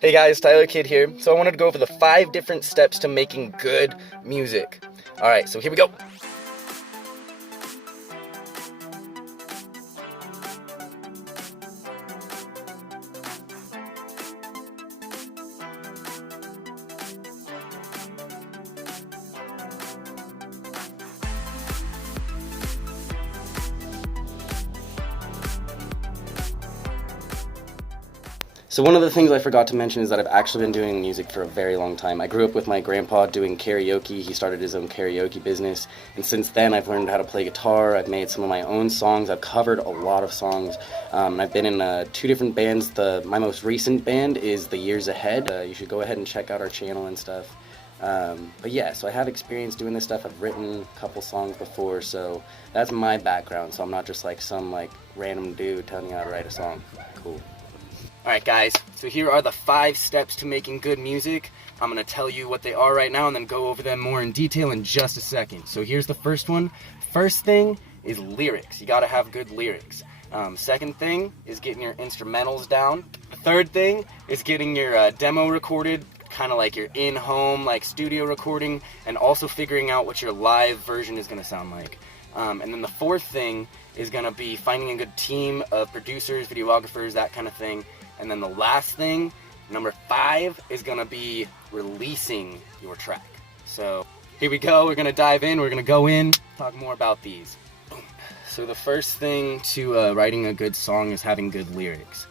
Hey guys, Tyler Kid here. So I wanted to go over the 5 different steps to making good music. Alright, so here we go. So one of the things I forgot to mention is that I've actually been doing music for a very long time. I grew up with my grandpa doing karaoke. He started his own karaoke business, and since then I've learned how to play guitar. I've made some of my own songs. I've covered a lot of songs. I've been in 2 different bands. My most recent band is The Years Ahead. You should go ahead and check out our channel and stuff. But yeah, so I have experience doing this stuff. I've written a couple songs before, so that's my background. So I'm not just like some random dude telling you how to write a song. Cool. Alright guys, so here are the 5 steps to making good music. I'm going to tell you what they are right now and then go over them more in detail in just a second. So here's the first one. First thing is lyrics. You got to have good lyrics. Second thing is getting your instrumentals down. The third thing is getting your demo recorded, kind of like your in-home studio recording, and also figuring out what your live version is going to sound like. And then the fourth thing is going to be finding a good team of producers, videographers, that kind of thing. And then the last thing, number 5, is going to be releasing your track. So here we go. We're going to dive in. We're going to go in, talk more about these. Boom. So the first thing to writing a good song is having good lyrics.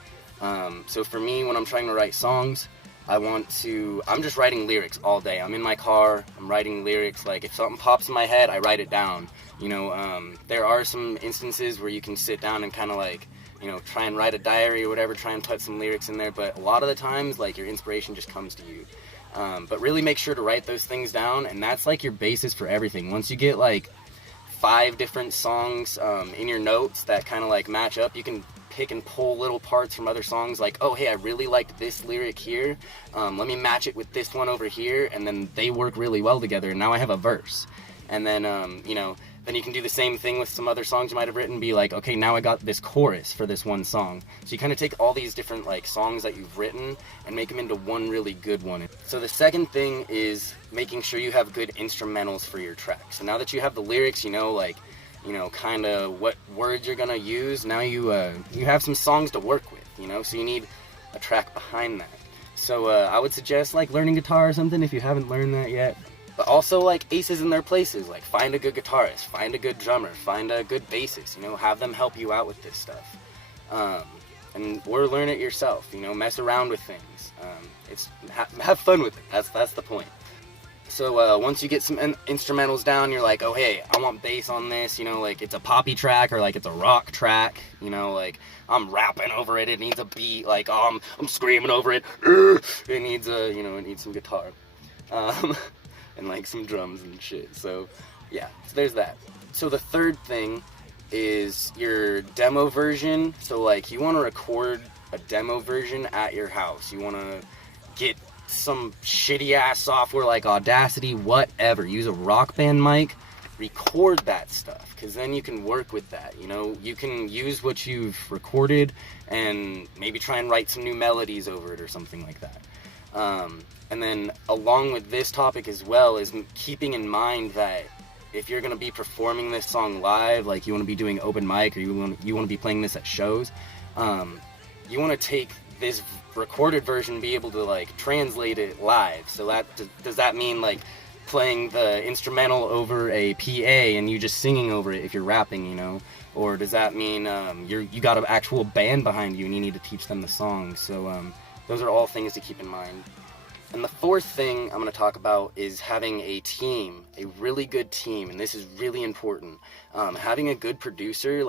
So for me, when I'm trying to write songs, I'm just writing lyrics all day. I'm in my car, I'm writing lyrics. If something pops in my head, I write it down. There are some instances where you can sit down and kind of try and write a diary or whatever, try and put some lyrics in there, but a lot of the times, your inspiration just comes to you. But really make sure to write those things down, and that's your basis for everything. Once you get 5 different songs in your notes that kind of match up, you can pick and pull little parts from other songs, oh hey, I really liked this lyric here, let me match it with this one over here, and then they work really well together, and now I have a verse. And then then you can do the same thing with some other songs you might have written, be okay, now I got this chorus for this one song. So you kind of take all these different songs that you've written and make them into one really good one. So the second thing is making sure you have good instrumentals for your track. So now that you have the lyrics, kind of what words you're gonna use, now you have some songs to work with, so you need a track behind that. So I would suggest learning guitar or something if you haven't learned that yet. But also aces in their places, find a good guitarist, find a good drummer, find a good bassist, have them help you out with this stuff. Or learn it yourself, mess around with things. Have fun with it, that's the point. So once you get some instrumentals down, you're oh hey, I want bass on this, it's a poppy track or it's a rock track, I'm rapping over it, it needs a beat, I'm screaming over it, it needs it needs some guitar. And some drums and shit. So yeah, so there's that. So the third thing is your demo version. So you want to record a demo version at your house. You want to get some shitty ass software like Audacity, whatever. Use a Rock Band mic, record that stuff, because then you can work with that. You can use what you've recorded and maybe try and write some new melodies over it or something like that. And then along with this topic as well is keeping in mind that if you're going to be performing this song live, you want to be doing open mic or you want to be playing this at shows, you want to take this recorded version and be able to translate it live. So does that mean playing the instrumental over a PA and you just singing over it if you're rapping, or does that mean you got an actual band behind you and you need to teach them the song? So those are all things to keep in mind. And the fourth thing I'm going to talk about is having a team, a really good team, and this is really important. Having a good producer,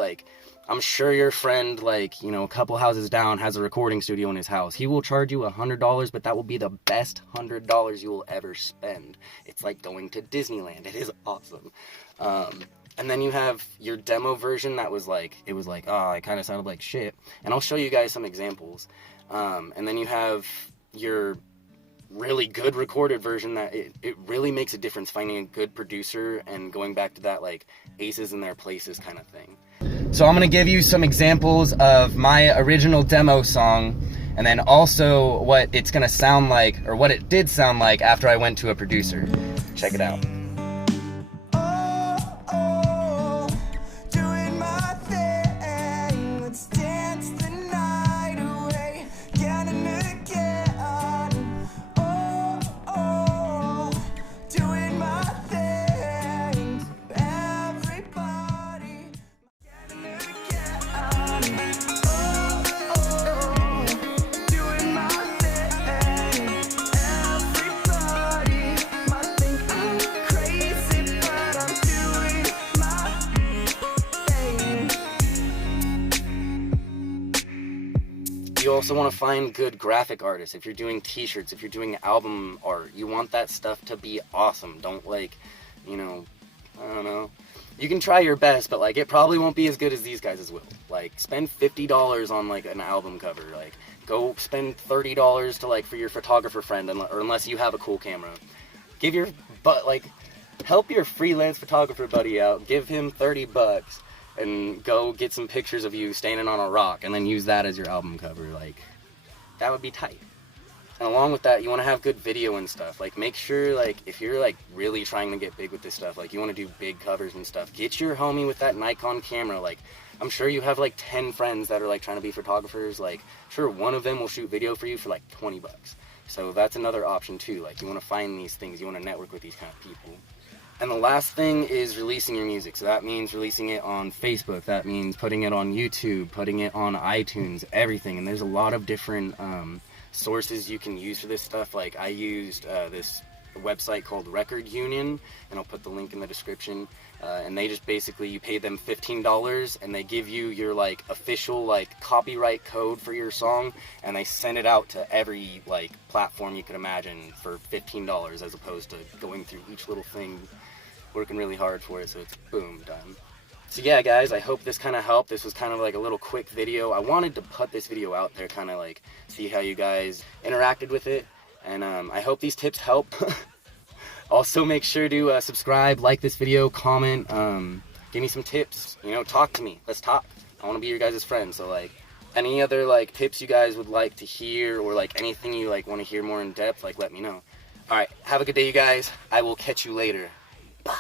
I'm sure your friend, a couple houses down has a recording studio in his house. He will charge you $100, but that will be the best $100 you will ever spend. It's like going to Disneyland. It is awesome. And then you have your demo version that was oh, it kind of sounded like shit. And I'll show you guys some examples. And then you have your really good recorded version that it really makes a difference finding a good producer and going back to that aces in their places kind of thing. So I'm gonna give you some examples of my original demo song, and then also what it's gonna sound like, or what it did sound like after I went to a producer. Check it out. You also want to find good graphic artists. If you're doing t-shirts, if you're doing album art, you want that stuff to be awesome. Don't like, you know, I don't know. You can try your best, but like it probably won't be as good as these guys' will. Like spend $50 on like an album cover. Like go spend $30 to like for your photographer friend, or unless you have a cool camera. Give your help your freelance photographer buddy out. Give him $30. And go get some pictures of you standing on a rock and then use that as your album cover. Like, that would be tight. And along with that, you want to have good video and stuff. Like, make sure, like, if you're, like, really trying to get big with this stuff, like, you want to do big covers and stuff, get your homie with that Nikon camera. Like, I'm sure you have, like, 10 friends that are, like, trying to be photographers. Like, sure, one of them will shoot video for you for, like, $20. So that's another option, too. Like, you want to find these things. You want to network with these kind of people. And the last thing is releasing your music. So that means releasing it on Facebook. That means putting it on YouTube, putting it on iTunes, everything. And there's a lot of different sources you can use for this stuff. Like I used this website called Record Union, and I'll put the link in the description. And they just basically, you pay them $15 and they give you your like official like copyright code for your song, and they send it out to every like platform you could imagine for $15, as opposed to going through each little thing, working really hard for it. So it's boom, done. So yeah guys, I hope this kind of helped. This was kind of like a little quick video. I wanted to put this video out there, kind of like see how you guys interacted with it, and I hope these tips help. Also, make sure to subscribe, like this video, comment, give me some tips, you know, talk to me, let's talk. I want to be your guys' friend. So like any other like tips you guys would like to hear, or like anything you like want to hear more in depth, like let me know. All right, have a good day you guys. I will catch you later. Bye.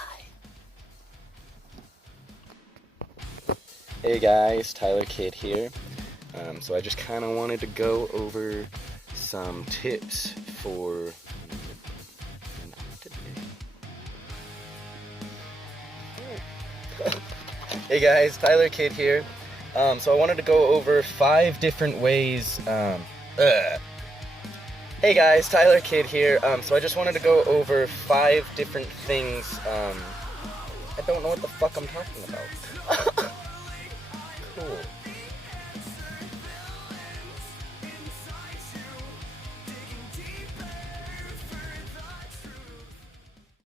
Hey guys, Tyler Kid here. So I just kind of wanted to go over some tips for Hey guys, Tyler Kid here. So I wanted to go over 5 different ways. Hey guys, Tyler Kid here. So I just wanted to go over 5 different things. I don't know what the fuck I'm talking about. Cool.